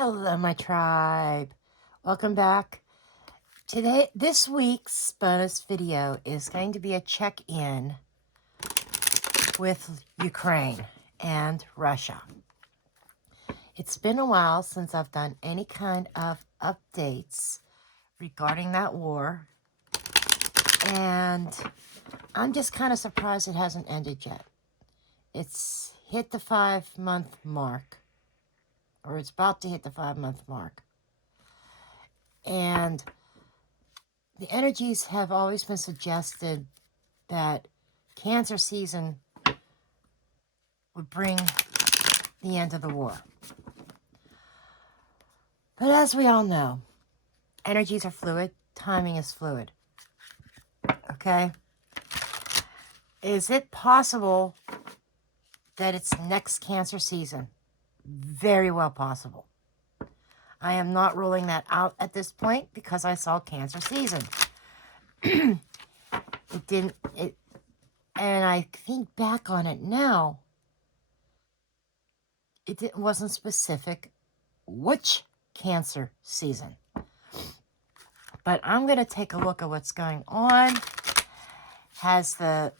Hello, my tribe. Welcome back. This week's bonus video is going to be a check-in with Ukraine and Russia. It's been a while since I've done any kind of updates regarding that war, and I'm just kind of surprised it hasn't ended yet. It's hit the 5-month mark, or it's about to hit the 5-month mark. And the energies have always been suggested that Cancer season would bring the end of the war. But as we all know, energies are fluid, timing is fluid. Okay? Is it possible that it's next Cancer season? Very well possible. I am not ruling that out at this point because I saw Cancer season. And I think back on it now, it wasn't specific which Cancer season. But I'm going to take a look at what's going on. Has the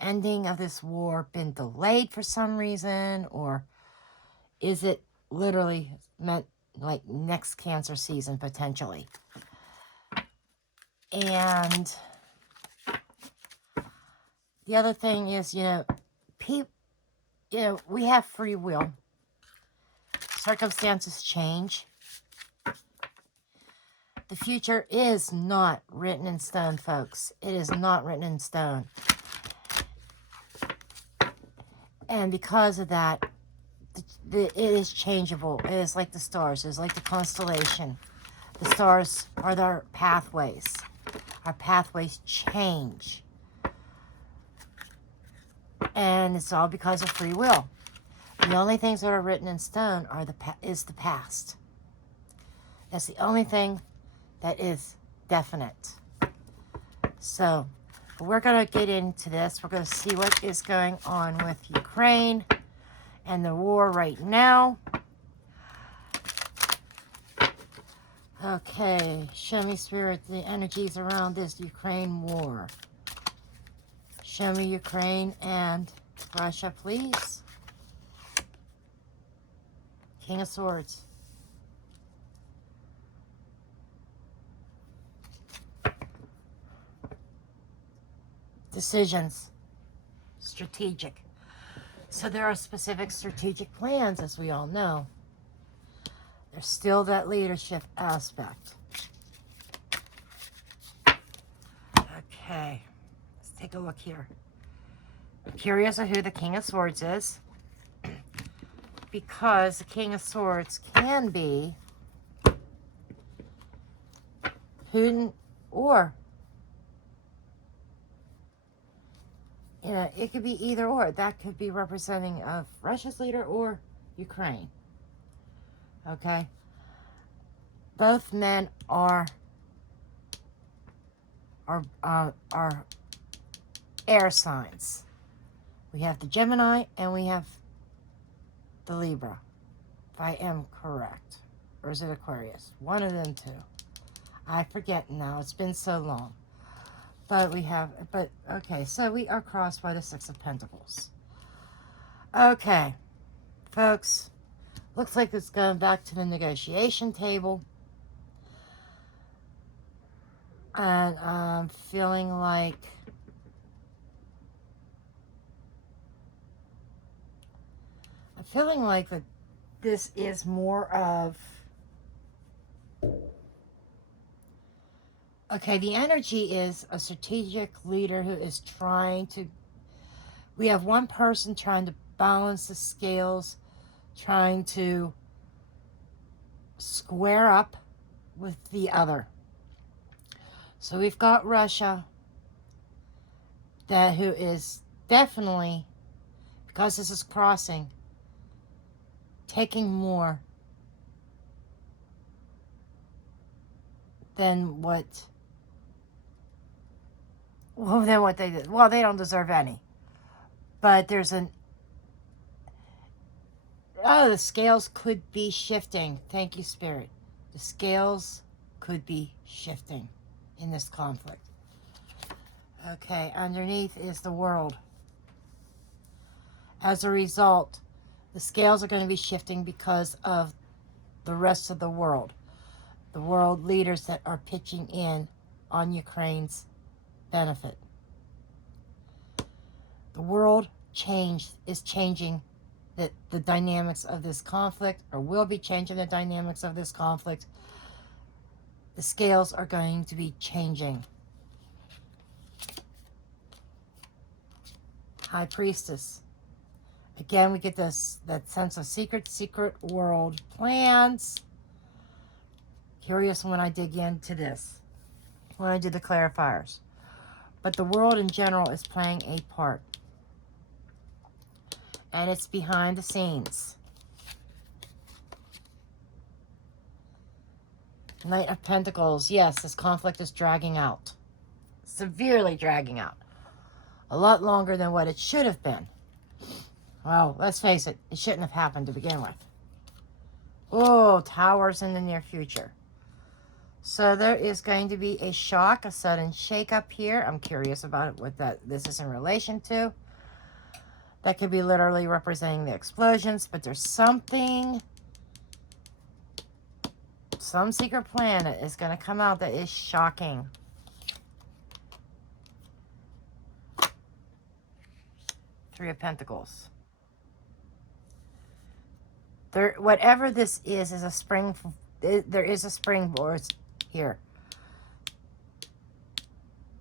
ending of this war been delayed for some reason, or is it literally meant like next Cancer season potentially? And the other thing is, we have free will. Circumstances change. The future is not written in stone, folks. It is not written in stone. And because of that, it is changeable. It is like the stars. It is like the constellation. The stars are our pathways. Our pathways change. And it's all because of free will. The only things that are written in stone is the past. That's the only thing that is definite. So we're going to get into this. We're going to see what is going on with Ukraine and the war right now. Okay, show me, Spirit, the energies around this Ukraine war. Show me Ukraine and Russia, please. King of Swords. Decisions. Strategic. So there are specific strategic plans, as we all know. There's still that leadership aspect. Okay. Let's take a look here. I'm curious of who the King of Swords is, because the King of Swords can be Putin, or it could be either or. That could be representing of Russia's leader or Ukraine. Okay? Both men are air signs. We have the Gemini and we have the Libra, if I am correct. Or is it Aquarius? One of them two. I forget now. It's been so long. Okay, so we are crossed by the Six of Pentacles. Okay, folks, looks like it's going back to the negotiation table. And I'm feeling like that this is more of, okay, the energy is a strategic leader who is trying to, we have one person trying to balance the scales, trying to square up with the other. So we've got Russia, who is definitely, because this is crossing, taking more than what they did. Well, they don't deserve any. But there's Oh, the scales could be shifting. Thank you, Spirit. The scales could be shifting in this conflict. Okay, underneath is the world. As a result, the scales are going to be shifting because of the rest of the world. The world leaders that are pitching in on Ukraine's benefit. The world is changing the dynamics of this conflict, or will be changing the dynamics of this conflict. The scales are going to be changing. High Priestess. Again, we get that sense of secret world plans. Curious when I dig into this, when I do the clarifiers. But the world in general is playing a part. And it's behind the scenes. Knight of Pentacles. Yes, this conflict is dragging out. Severely dragging out. A lot longer than what it should have been. Well, let's face it. It shouldn't have happened to begin with. Oh, towers in the near future. So there is going to be a shock, a sudden shake-up here. I'm curious about what this is in relation to. That could be literally representing the explosions, but there's something, some secret plan that is going to come out that is shocking. Three of Pentacles. Whatever this is a spring. There is a springboard here.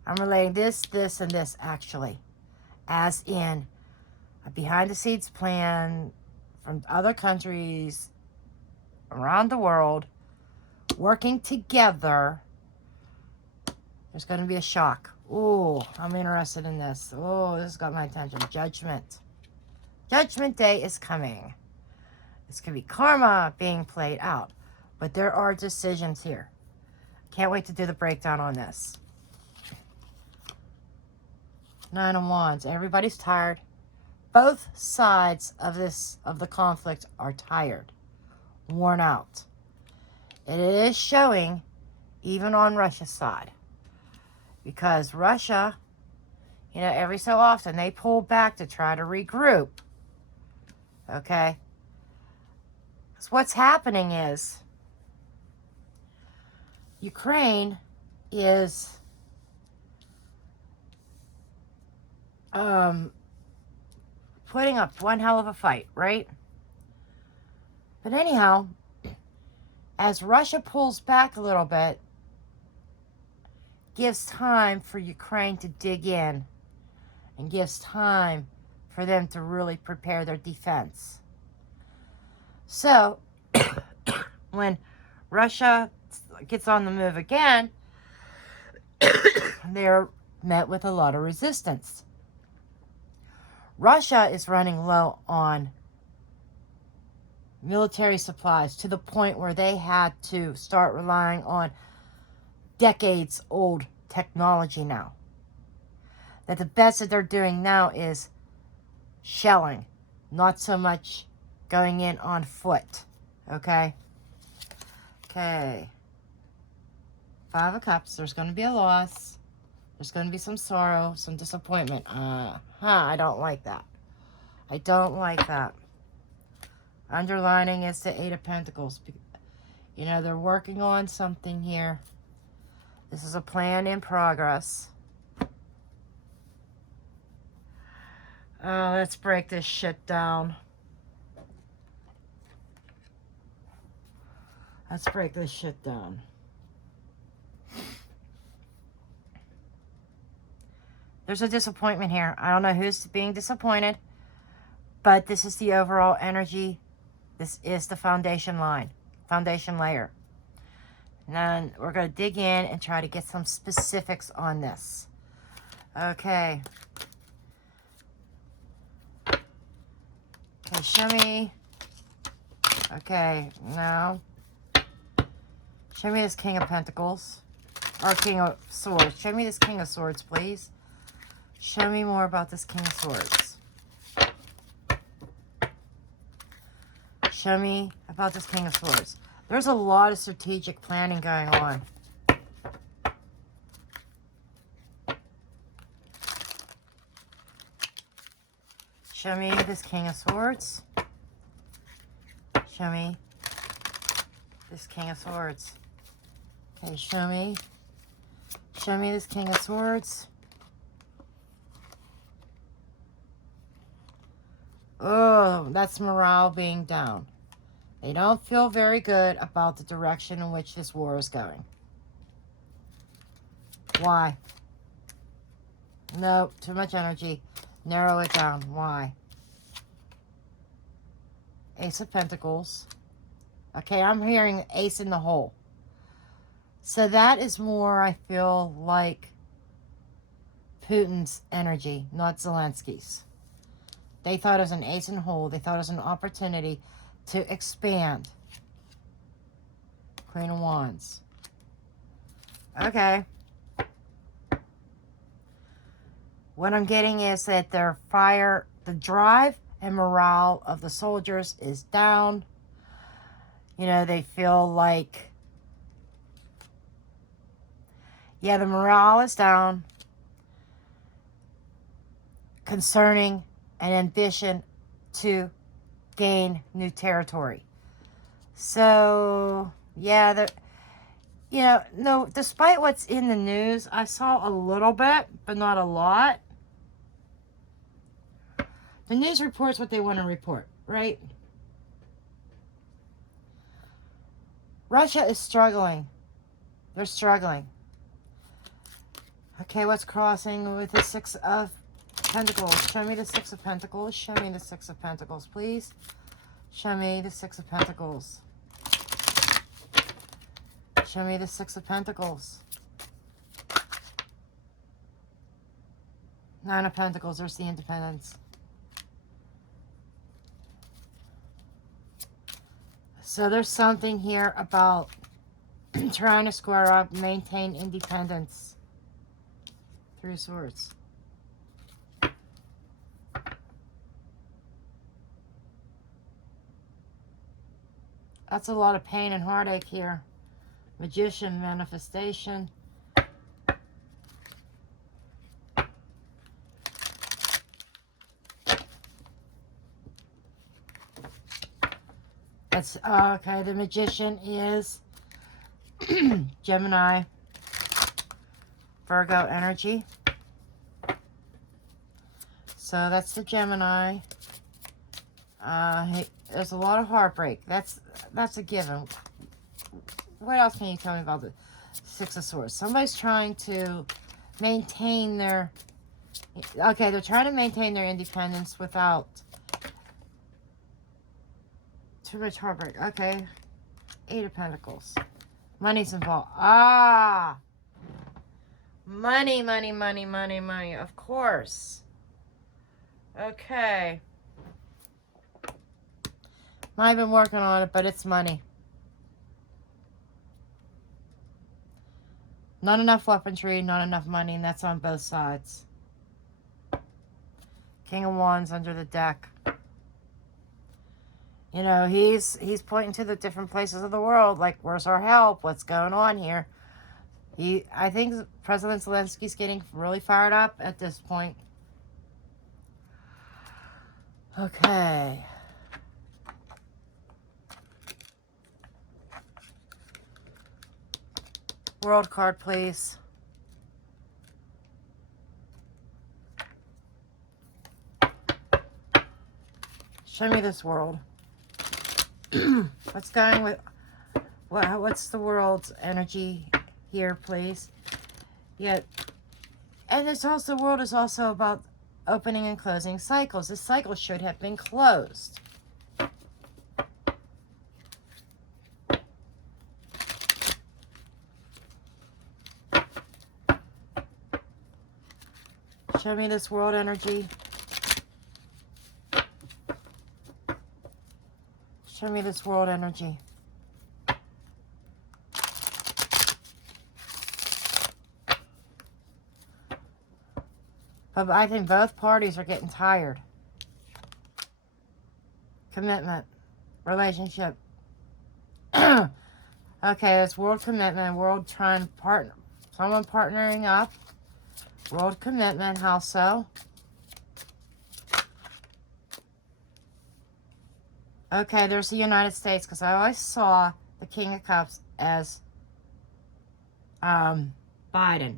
I'm relating this, and this actually, as in a behind-the-scenes plan from other countries around the world working together. There's going to be a shock. Oh, I'm interested in this. Oh, this has got my attention. Judgment. Judgment Day is coming. This could be karma being played out. But there are decisions here. Can't wait to do the breakdown on this. Nine of Wands. Everybody's tired. Both sides of the conflict are tired, worn out. It is showing even on Russia's side. Because Russia, every so often they pull back to try to regroup. Okay? Because what's happening is Ukraine is putting up one hell of a fight, right? But anyhow, as Russia pulls back a little bit, gives time for Ukraine to dig in and gives time for them to really prepare their defense. So, when Russia gets on the move again, they're met with a lot of resistance. Russia is running low on military supplies to the point where they had to start relying on decades-old technology now. That the best that they're doing now is shelling, not so much going in on foot. Okay? Okay. Five of Cups. There's going to be a loss. There's going to be some sorrow, some disappointment. I don't like that. I don't like that. Underlining is the Eight of Pentacles. They're working on something here. This is a plan in progress. Let's break this shit down. Let's break this shit down. There's a disappointment here. I don't know who's being disappointed, but this is the overall energy. This is the foundation line, foundation layer. And then we're going to dig in and try to get some specifics on this. Okay. Okay, show me. Okay, now. Show me this King of Pentacles. Or King of Swords. Show me this King of Swords, please. Show me more about this King of Swords. Show me about this King of Swords. There's a lot of strategic planning going on. Show me this King of Swords. Show me this King of Swords. Okay, show me this King of Swords. Oh, that's morale being down. They don't feel very good about the direction in which this war is going. Why? Nope, too much energy. Narrow it down. Why? Ace of Pentacles. Okay, I'm hearing ace in the hole. So that is more, I feel like, Putin's energy, not Zelensky's. They thought it was an ace in the hole. They thought it was an opportunity to expand. Queen of Wands. Okay. What I'm getting is that their fire, the drive and morale of the soldiers is down. You know, they feel like, yeah, the morale is down concerning an ambition to gain new territory. So, yeah, you know, no, despite what's in the news, I saw a little bit, but not a lot. The news reports what they want to report, right? Russia is struggling. They're struggling. Okay, what's crossing with the Six of Pentacles? Show me the Six of Pentacles. Show me the Six of Pentacles, please. Show me the Six of Pentacles. Show me the Six of Pentacles. Nine of Pentacles. There's the Independence. So there's something here about trying to square up, maintain independence. Three of Swords. That's a lot of pain and heartache here. Magician, manifestation. That's okay. The Magician is Gemini, Virgo energy. So that's the Gemini. There's a lot of heartbreak. That's a given. What else can you tell me about the Six of Swords? Somebody's trying to maintain their... Okay, they're trying to maintain their independence without too much heartbreak. Okay. Eight of Pentacles. Money's involved. Ah! Money, money, money, money, money. Of course. Okay. Might have been working on it, but it's money. Not enough weaponry, not enough money, and that's on both sides. King of Wands under the deck. You know, he's pointing to the different places of the world, like, where's our help? What's going on here? I think President Zelensky's getting really fired up at this point. Okay. World card, please. Show me this world. What's going with... What's the world's energy here, please? Yeah. And it's also... The world is also about opening and closing cycles. This cycle should have been closed. Show me this world energy. Show me this world energy. But I think both parties are getting tired. Commitment. relationship. Okay, it's world commitment, world trying to partner, someone partnering up, world commitment, how so? Okay, there's the United States, because I always saw the King of Cups as Biden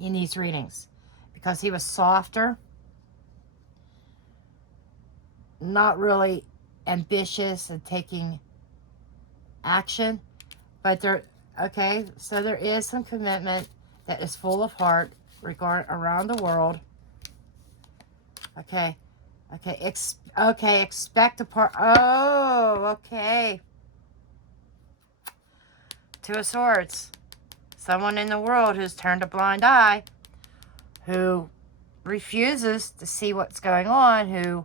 in these readings, because he was softer, not really ambitious and taking action, but there, okay, so there is some commitment that is full of heart around the world. Okay, okay, expect a part. Oh, okay. Two of Swords. Someone in the world who's turned a blind eye, who refuses to see what's going on, who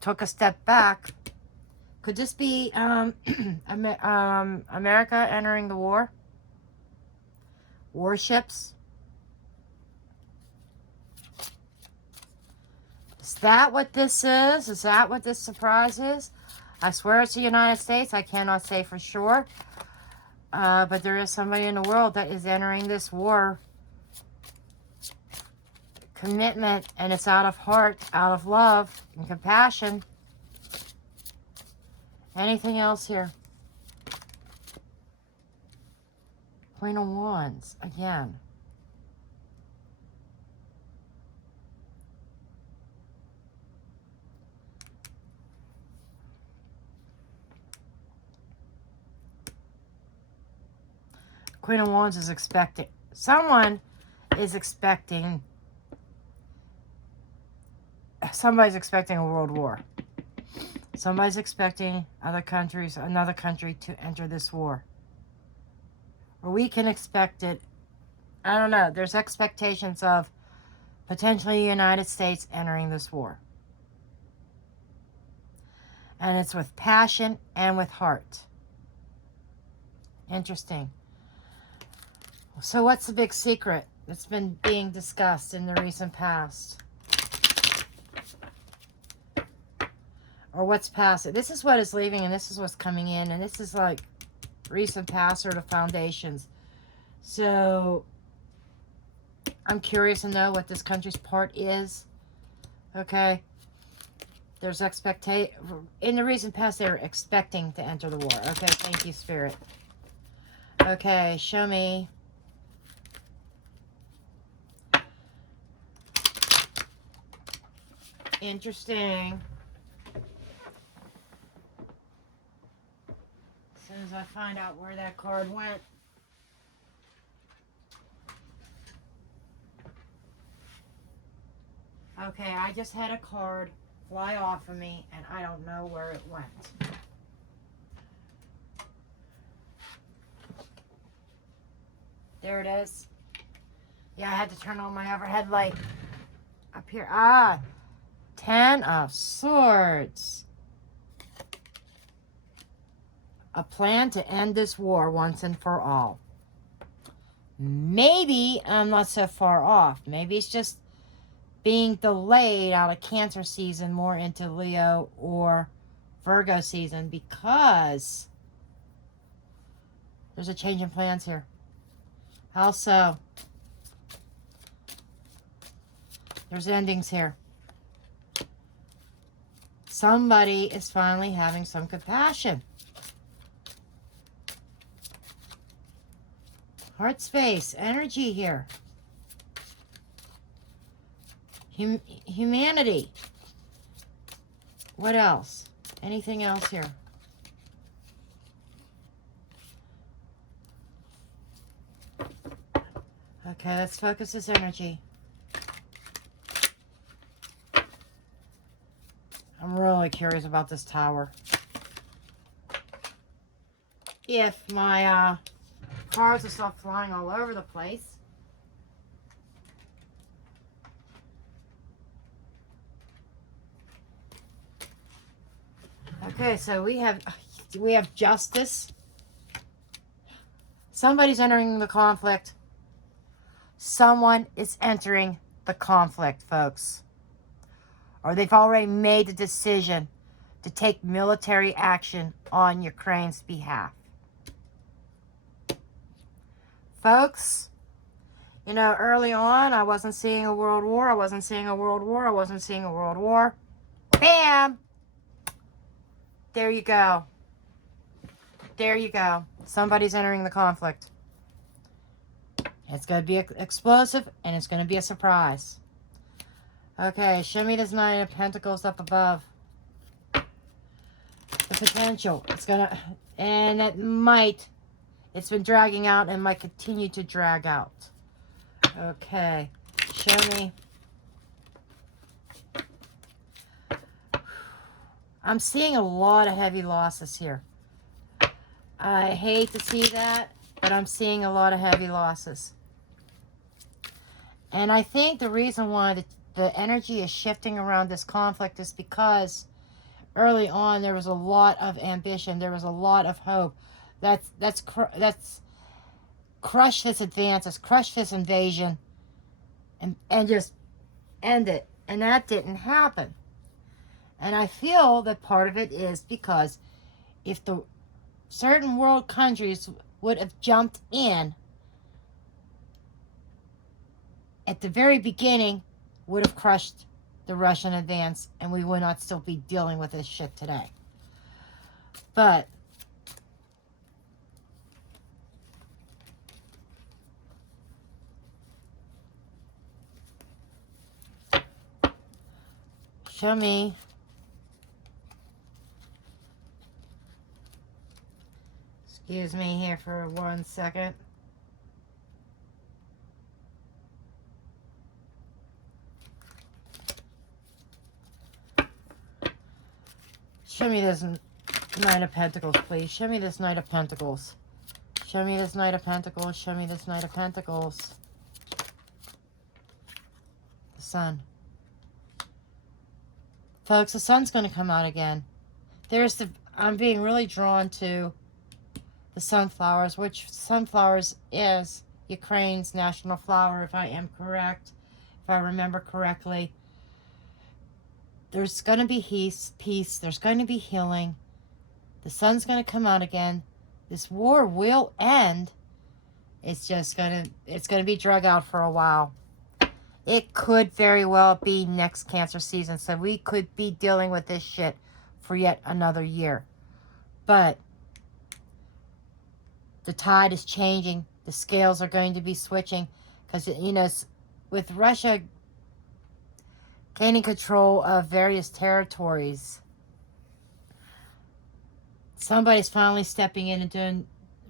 took a step back. Could this be America entering the war? Warships? Is that what this is? Is that what this surprise is? I swear it's the United States. I cannot say for sure. But there is somebody in the world that is entering this war. Commitment, and it's out of heart, out of love and compassion. Anything else here? Queen of Wands, again. Queen of Wands is expecting, someone is expecting, somebody's expecting a world war. Somebody's expecting another country to enter this war. Or we can expect it. I don't know. There's expectations of potentially the United States entering this war. And it's with passion and with heart. Interesting. So what's the big secret that's been being discussed in the recent past? Or what's past it? This is what is leaving, and this is what's coming in, and this is like recent past, sort of foundations. So I'm curious to know what this country's part is. Okay. There's expectation. In the recent past, they were expecting to enter the war. Okay, thank you, Spirit. Okay, show me. Interesting. As soon as I find out where that card went. Okay, I just had a card fly off of me, and I don't know where it went. There it is. Yeah, I had to turn on my overhead light up here. Ah, 10 of Swords. A plan to end this war once and for all. Maybe I'm not so far off. Maybe it's just being delayed out of Cancer season more into Leo or Virgo season, because there's a change in plans here. How so? There's endings here. Somebody is finally having some compassion. Heart space, energy here. Humanity. What else? Anything else here? Okay, let's focus this energy. I'm really curious about this tower. If my cards will stop flying all over the place. Okay, so we have justice. Somebody's entering the conflict. Someone is entering the conflict, folks. Or they've already made the decision to take military action on Ukraine's behalf. Folks, you know, early on, I wasn't seeing a world war. I wasn't seeing a world war. I wasn't seeing a world war. Bam! There you go. There you go. Somebody's entering the conflict. It's going to be explosive, and it's going to be a surprise. Okay, show me this Nine of Pentacles up above. The potential. It's going to... And it might... It's been dragging out and might continue to drag out. Okay. Show me. I'm seeing a lot of heavy losses here. I hate to see that, but I'm seeing a lot of heavy losses. And I think the reason why the energy is shifting around this conflict is because early on there was a lot of ambition. There was a lot of hope. That's crush this advance, let's crush this invasion, and just end it. And that didn't happen. And I feel that part of it is because if the certain world countries would have jumped in at the very beginning, would have crushed the Russian advance, and we would not still be dealing with this shit today. But show me. Excuse me here for 1 second. Show me this Knight of Pentacles, please. Show me this Knight of Pentacles. Show me this Knight of Pentacles. Show me this Knight of Pentacles. The Sun. Folks, the Sun's going to come out again. I'm being really drawn to the sunflowers, which sunflowers is Ukraine's national flower, if I am correct, if I remember correctly. There's going to be peace. There's going to be healing. The sun's going to come out again. This war will end. It's going to be drug out for a while. It could very well be next Cancer season, so we could be dealing with this shit for yet another year. But the tide is changing. The scales are going to be switching. Because, you know, with Russia gaining control of various territories, somebody's finally stepping in and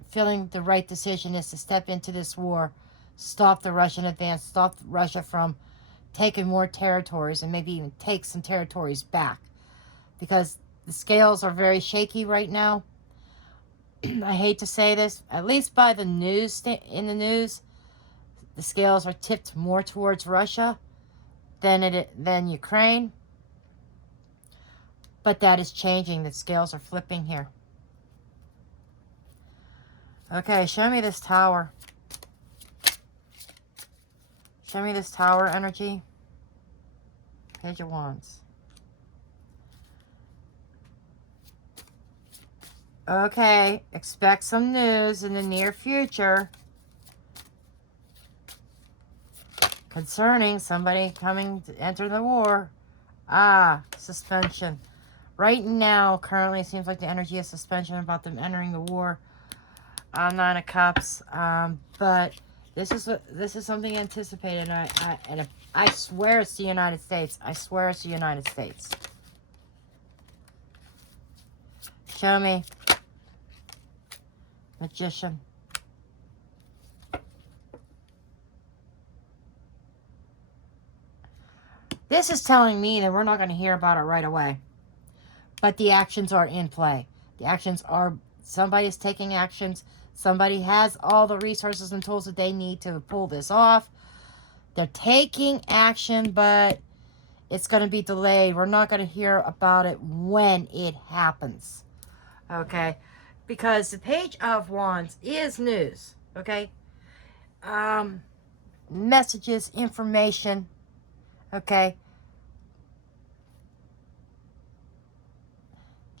feeling the right decision is to step into this war, stop the Russian advance, stop Russia from taking more territories, and maybe even take some territories back. Because the scales are very shaky right now. I hate to say this, at least by the news, in the news, the scales are tipped more towards Russia than Ukraine. But that is changing. The scales are flipping here. Okay, show me this Tower. Show me this Tower energy. Page of Wands. Okay, expect some news in the near future concerning somebody coming to enter the war. Suspension. Right now, currently, it seems like the energy is suspension about them entering the war. Nine of Cups. But this is something anticipated. And I swear it's the United States. I swear it's the United States. Show me. Magician. This is telling me that we're not going to hear about it right away. But the actions are in play. The actions are, somebody's taking actions. Somebody has all the resources and tools that they need to pull this off. They're taking action, but it's going to be delayed. We're not going to hear about it when it happens. Okay? Because the Page of Wands is news. Okay? Messages, information. Okay?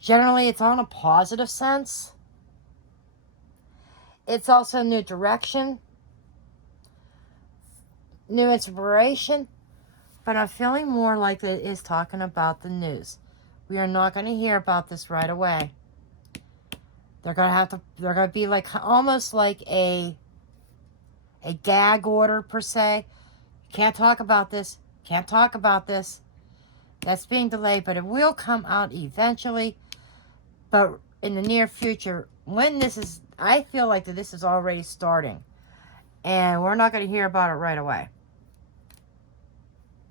Generally, it's on a positive sense. It's also new direction, new inspiration, but I'm feeling more like it is talking about the news. We are not going to hear about this right away. They're going to be like, almost like a gag order per se. Can't talk about this. Can't talk about this. That's being delayed, but it will come out eventually. But in the near future, when this is, I feel like that this is already starting. And we're not going to hear about it right away.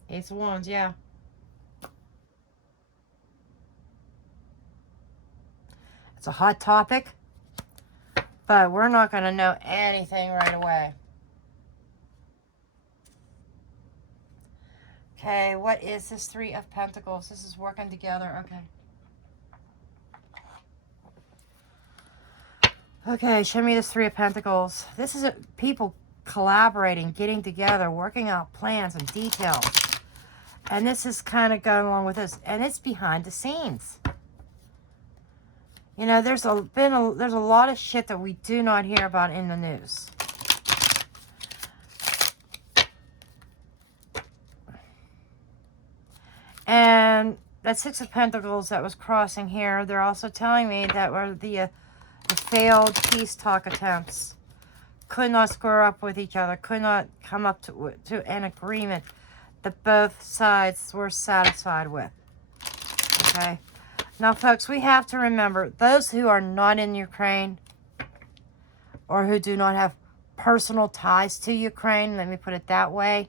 Ace of Wands, yeah. It's a hot topic, but we're not going to know anything right away. Okay, what is this Three of Pentacles? This is working together. Okay. Okay, show me this Three of Pentacles. This is people collaborating, getting together, working out plans and details. And this is kind of going along with this. And it's behind the scenes. You know, there's a lot of shit that we do not hear about in the news. And that Six of Pentacles that was crossing here, they're also telling me that were the failed peace talk attempts. Could not square up with each other. Could not come up to an agreement that both sides were satisfied with. Okay. Now, folks, we have to remember, those who are not in Ukraine or who do not have personal ties to Ukraine, let me put it that way,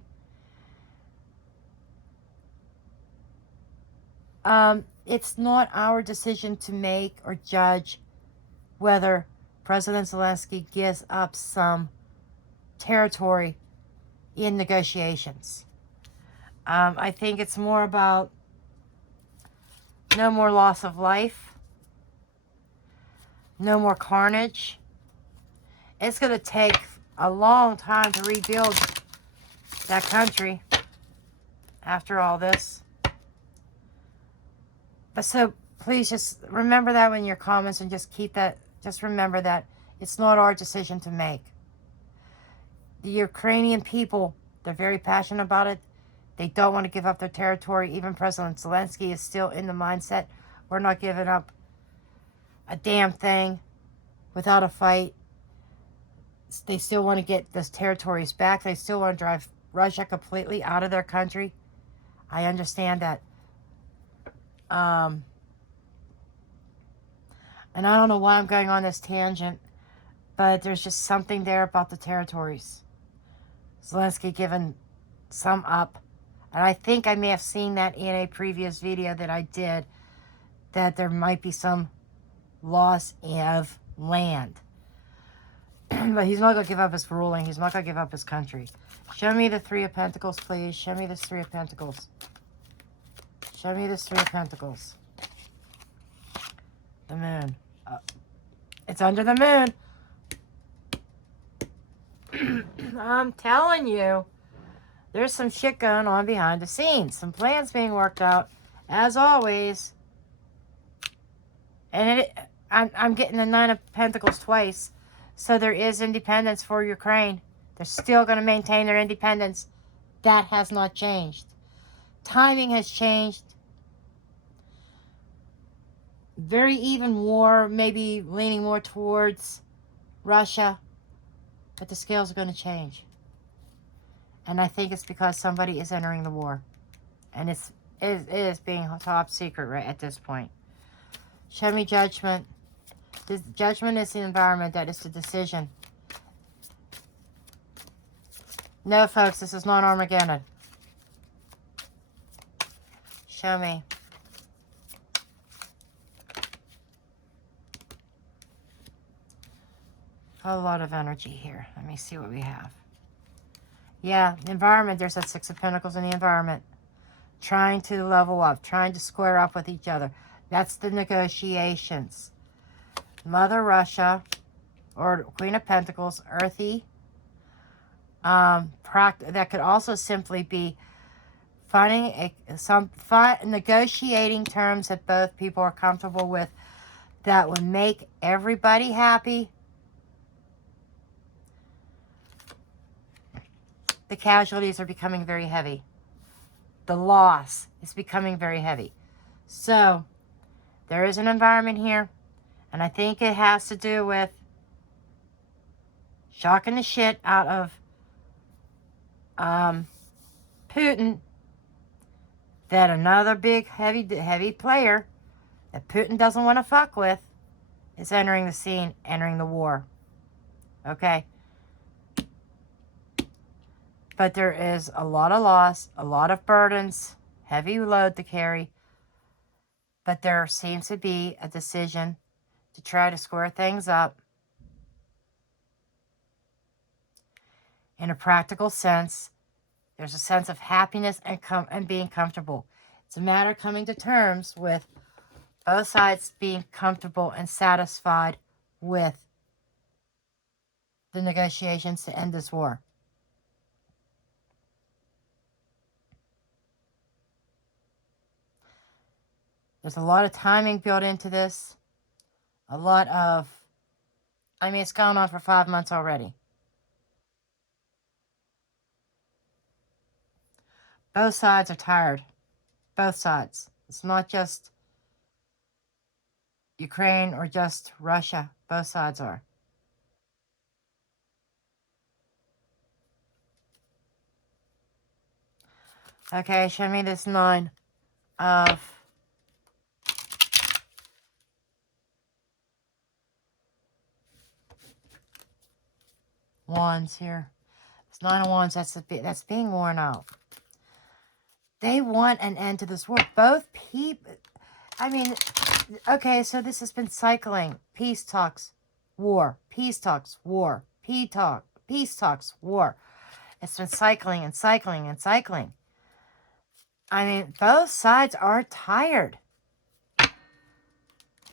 it's not our decision to make or judge whether President Zelensky gives up some territory in negotiations. I think it's more about no more loss of life, no more carnage. It's going to take a long time to rebuild that country after all this. But so please just remember that in your comments, and just keep that, just remember that it's not our decision to make. The Ukrainian people, they're very passionate about it. They don't want to give up their territory. Even President Zelensky is still in the mindset, we're not giving up a damn thing without a fight. They still want to get those territories back. They still want to drive Russia completely out of their country. I understand that. And I don't know why I'm going on this tangent, but there's just something there about the territories. Zelensky giving some up. And I think I may have seen that in a previous video that I did, that there might be some loss of land. But he's not going to give up his ruling. He's not going to give up his country. Show me the Three of Pentacles, please. Show me this Three of Pentacles. Show me this Three of Pentacles. The moon. It's under the moon. I'm telling you, there's some shit going on behind the scenes. Some plans being worked out, as always. And I'm getting the Nine of Pentacles twice. So there is independence for Ukraine. They're still going to maintain their independence. That has not changed. Timing has changed. Very even war, maybe leaning more towards Russia. But the scales are going to change. And I think it's because somebody is entering the war. And it is being top secret right at this point. Show me Judgment. This Judgment is the environment. That is the decision. No, folks, this is not Armageddon. Show me. A lot of energy here. Let me see what we have. Yeah, the environment. There's that Six of Pentacles in the environment. Trying to level up. Trying to square up with each other. That's the negotiations. Mother Russia, or Queen of Pentacles, earthy. That could also simply be finding negotiating terms that both people are comfortable with that would make everybody happy. The casualties are becoming very heavy. The loss is becoming very heavy. So, there is an environment here, and I think it has to do with shocking the shit out of Putin, that another big heavy player that Putin doesn't want to fuck with is entering the scene, entering the war. Okay? But there is a lot of loss, a lot of burdens, heavy load to carry. But there seems to be a decision to try to square things up in a practical sense. There's a sense of happiness and being comfortable. It's a matter of coming to terms with both sides being comfortable and satisfied with the negotiations to end this war. There's a lot of timing built into this. A lot of, it's gone on for 5 months already. Both sides are tired. Both sides. It's not just Ukraine or just Russia. Both sides are. Okay, show me this 9 of Wands here. It's 9 of Wands. That's being worn out. They want an end to this war. Both people. Okay, so this has been cycling. Peace talks, war. Peace talks, war. Peace talks, war. It's been cycling and cycling and cycling. Both sides are tired.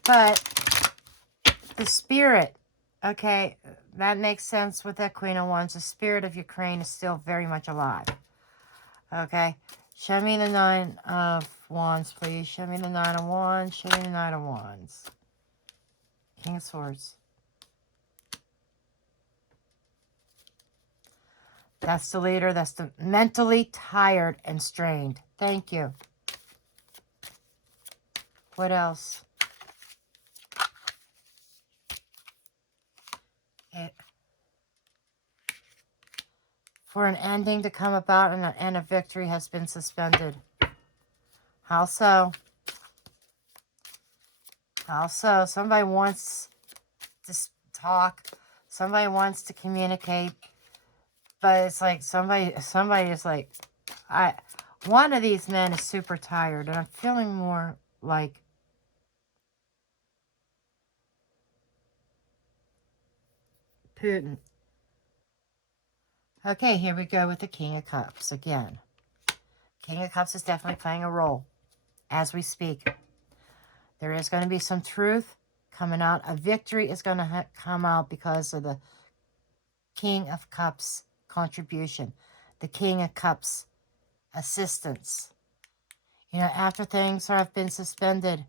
But the spirit, okay, that makes sense with that Queen of Wands. The spirit of Ukraine is still very much alive. Okay, show me the 9 of Wands, please. Show me the 9 of Wands. Show me the 9 of Wands. King of Swords. That's the leader. That's the mentally tired and strained. Thank you. What else? For an ending to come about and a victory has been suspended. How so? How so? Somebody wants to talk. Somebody wants to communicate. But it's like somebody is like, one of these men is super tired, and I'm feeling more like Putin. Okay, here we go with the King of Cups again. King of Cups is definitely playing a role as we speak. There is going to be some truth coming out. A victory is going to come out because of the King of Cups contribution. The King of Cups assistance. After things have been suspended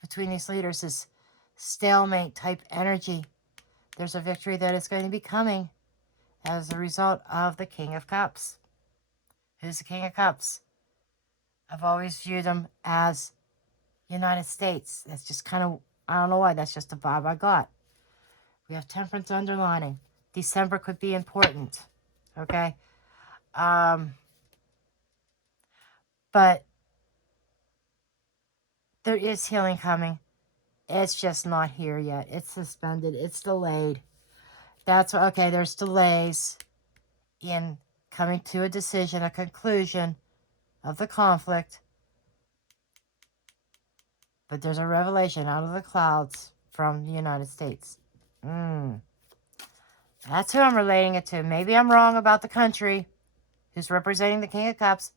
between these leaders, this stalemate type energy, there's a victory that is going to be coming as a result of the King of Cups. Who's the King of Cups? I've always viewed him as United States. That's just kind of, I don't know why, that's just the vibe I got. We have Temperance underlining. December could be important. Okay? But there is healing coming. It's just not here yet. It's suspended. It's delayed. That's okay. There's delays in coming to a decision, a conclusion of the conflict. But there's a revelation out of the clouds from the United States. That's who I'm relating it to. Maybe I'm wrong about the country who's representing the King of Cups.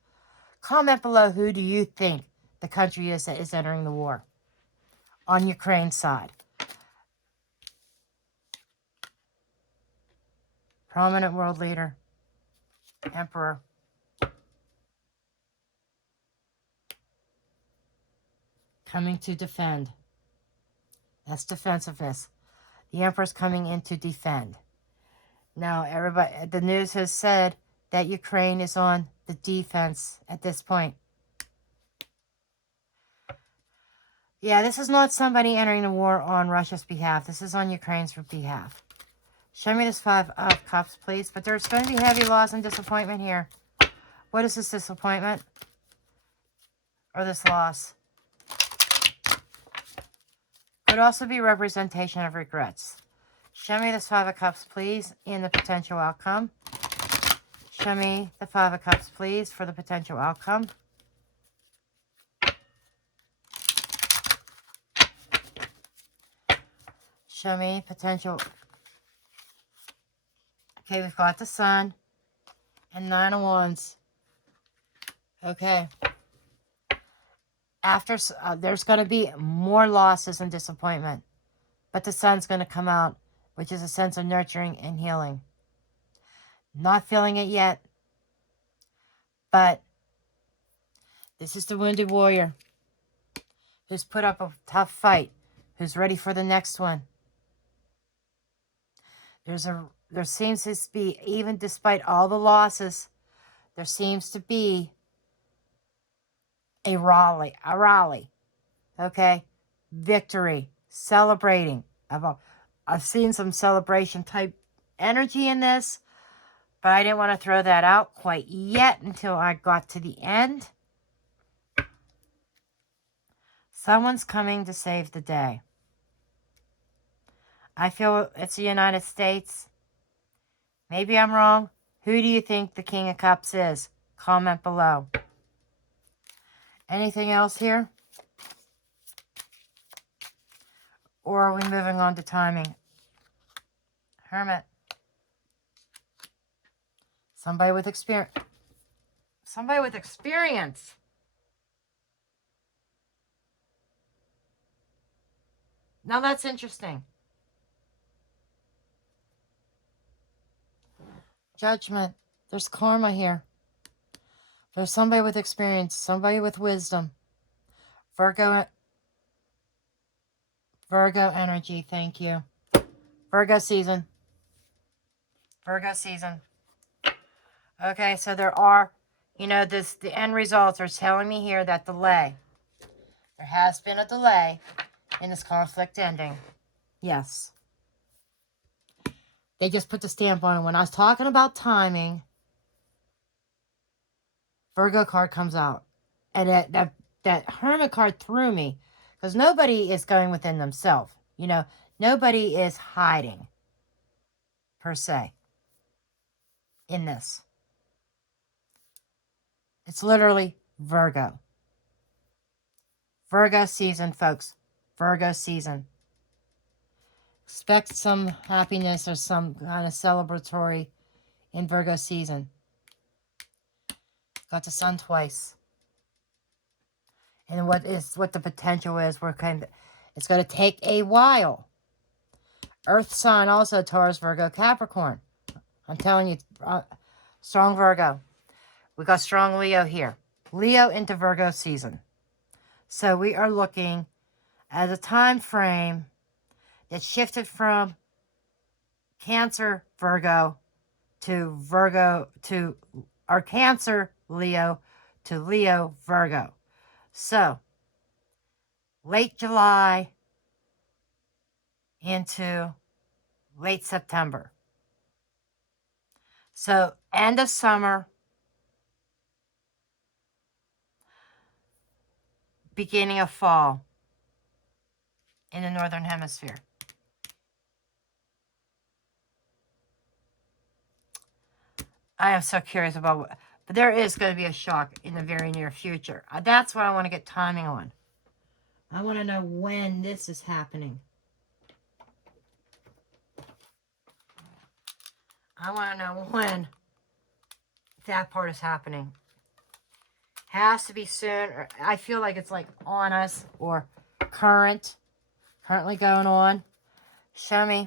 Comment below, who do you think the country is that is entering the war on Ukraine's side? Prominent world leader, emperor. coming to defend. That's defensiveness. The Emperor's coming in to defend. Now, everybody, the news has said that Ukraine is on the defense at this point. Yeah, this is not somebody entering the war on Russia's behalf. This is on Ukraine's behalf. Show me this 5 of Cups, please. But there's going to be heavy loss and disappointment here. What is this disappointment? Or this loss? Could also be representation of regrets. Show me this 5 of Cups, please, in the potential outcome. Show me the 5 of Cups, please, for the potential outcome. Show me potential. Okay, we've got the Sun and 9 of Wands. Okay. After, there's going to be more losses and disappointment. But the Sun's going to come out, which is a sense of nurturing and healing. Not feeling it yet. But this is the wounded warrior who's put up a tough fight, who's ready for the next one. There seems to be, even despite all the losses, there seems to be a rally, okay? Victory, celebrating. I've seen some celebration type energy in this, but I didn't want to throw that out quite yet until I got to the end. Someone's coming to save the day. I feel it's the United States. Maybe I'm wrong. Who do you think the King of Cups is? Comment below. Anything else here? Or are we moving on to timing? Hermit. Somebody with experience. Somebody with experience. Now that's interesting. Judgment. There's karma here. There's somebody with experience, somebody with wisdom. Virgo energy, thank you. Virgo season. Okay, so there are, the end results are telling me here that delay. There has been a delay in this conflict ending. Yes. They just put the stamp on it. When I was talking about timing, Virgo card comes out. And that Hermit card threw me. Because nobody is going within themselves. Nobody is hiding. Per se. In this. It's literally Virgo. Virgo season, folks. Virgo season. Expect some happiness or some kind of celebratory in Virgo season. Got the Sun twice. And what the potential is, it's going to take a while. Earth sign also, Taurus, Virgo, Capricorn. I'm telling you, strong Virgo. We got strong Leo here. Leo into Virgo season. So we are looking at a time frame that shifted from Cancer, Virgo, to our Cancer, Leo, to Leo, Virgo. So, late July into late September. So, end of summer, beginning of fall in the Northern Hemisphere. I am so curious about but there is going to be a shock in the very near future. That's what I want to get timing on. I want to know when this is happening. I want to know when that part is happening. Has to be soon. Or I feel like it's like on us or currently going on. Show me.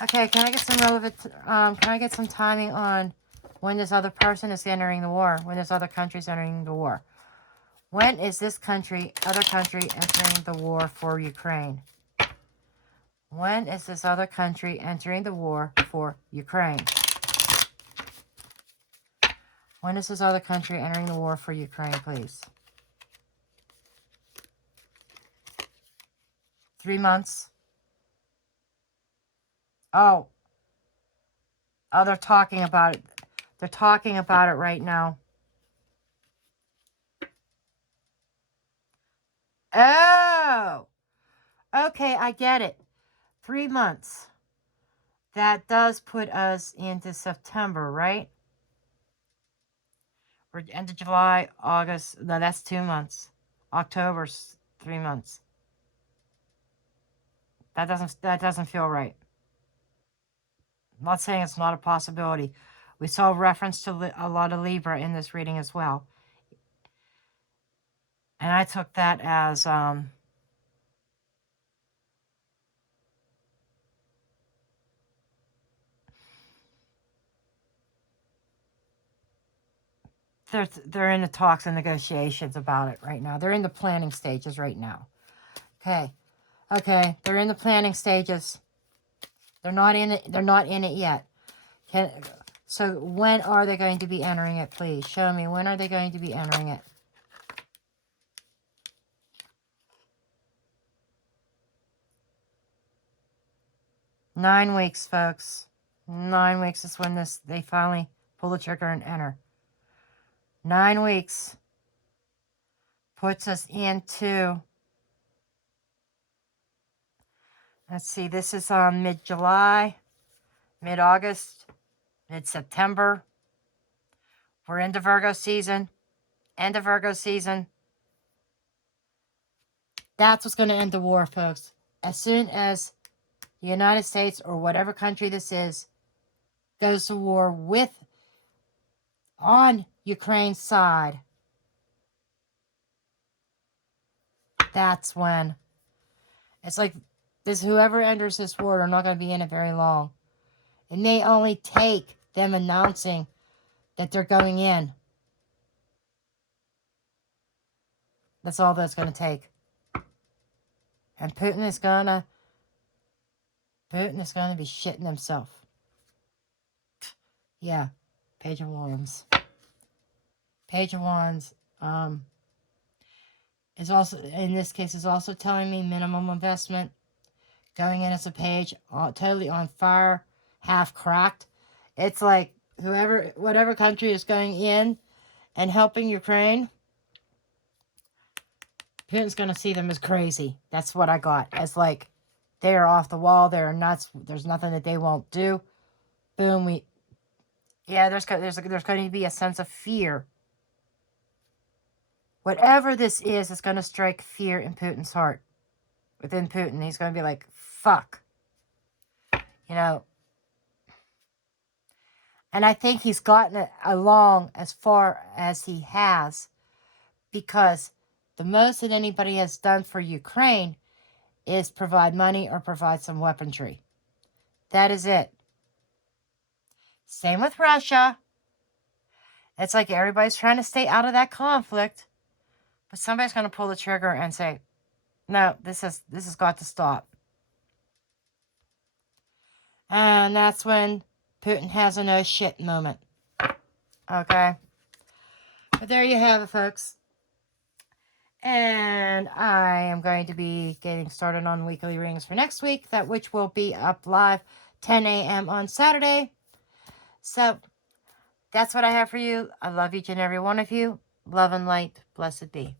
Okay, can I get some relevant, can I get some timing on when this other person is entering the war, when this other country is entering the war? When is this other country entering the war for Ukraine? When is this other country entering the war for Ukraine? When is this other country entering the war for Ukraine, please? 3 months. Oh, they're talking about it. They're talking about it right now. Oh, okay, I get it. 3 months. That does put us into September, right? We're end of July, August. No, that's 2 months. October's 3 months. That doesn't feel right. I'm not saying it's not a possibility. We saw reference to a lot of Libra in this reading as well. And I took that as they're in the talks and negotiations about it right now. They're in the planning stages right now. Okay. They're in the planning stages. They're not in it. They're not in it yet. So when are they going to be entering it? Please show me. When are they going to be entering it? Nine weeks, folks. 9 weeks is when they finally pull the trigger and enter. 9 weeks puts us into, let's see, this is on mid-July, mid-August, mid-September. We're into Virgo season. End of Virgo season. That's what's going to end the war, folks. As soon as the United States or whatever country this is goes to war on Ukraine's side, that's when it's like whoever enters this war are not going to be in it very long. It may only take them announcing that they're going in. That's all that's going to take. And Putin is going to be shitting himself. Yeah. Page of Wands. Page of Wands is also, in this case, is also telling me minimum investment. Going in as a page, totally on fire, half cracked. It's like whatever country is going in and helping Ukraine, Putin's going to see them as crazy. That's what I got. As like, they are off the wall. They're nuts. There's nothing that they won't do. Boom. There's going to be a sense of fear. Whatever this is, it's going to strike fear in Putin's heart. Within Putin, he's going to be like, fuck. And I think he's gotten it along as far as he has, because the most that anybody has done for Ukraine is provide money or provide some weaponry. That is it. Same with Russia. It's like everybody's trying to stay out of that conflict, but somebody's going to pull the trigger and say, no, this has got to stop. And that's when Putin has a no shit moment. Okay? But there you have it, folks. And I am going to be getting started on weekly readings for next week, which will be up live 10 a.m. on Saturday. So that's what I have for you. I love each and every one of you. Love and light. Blessed be.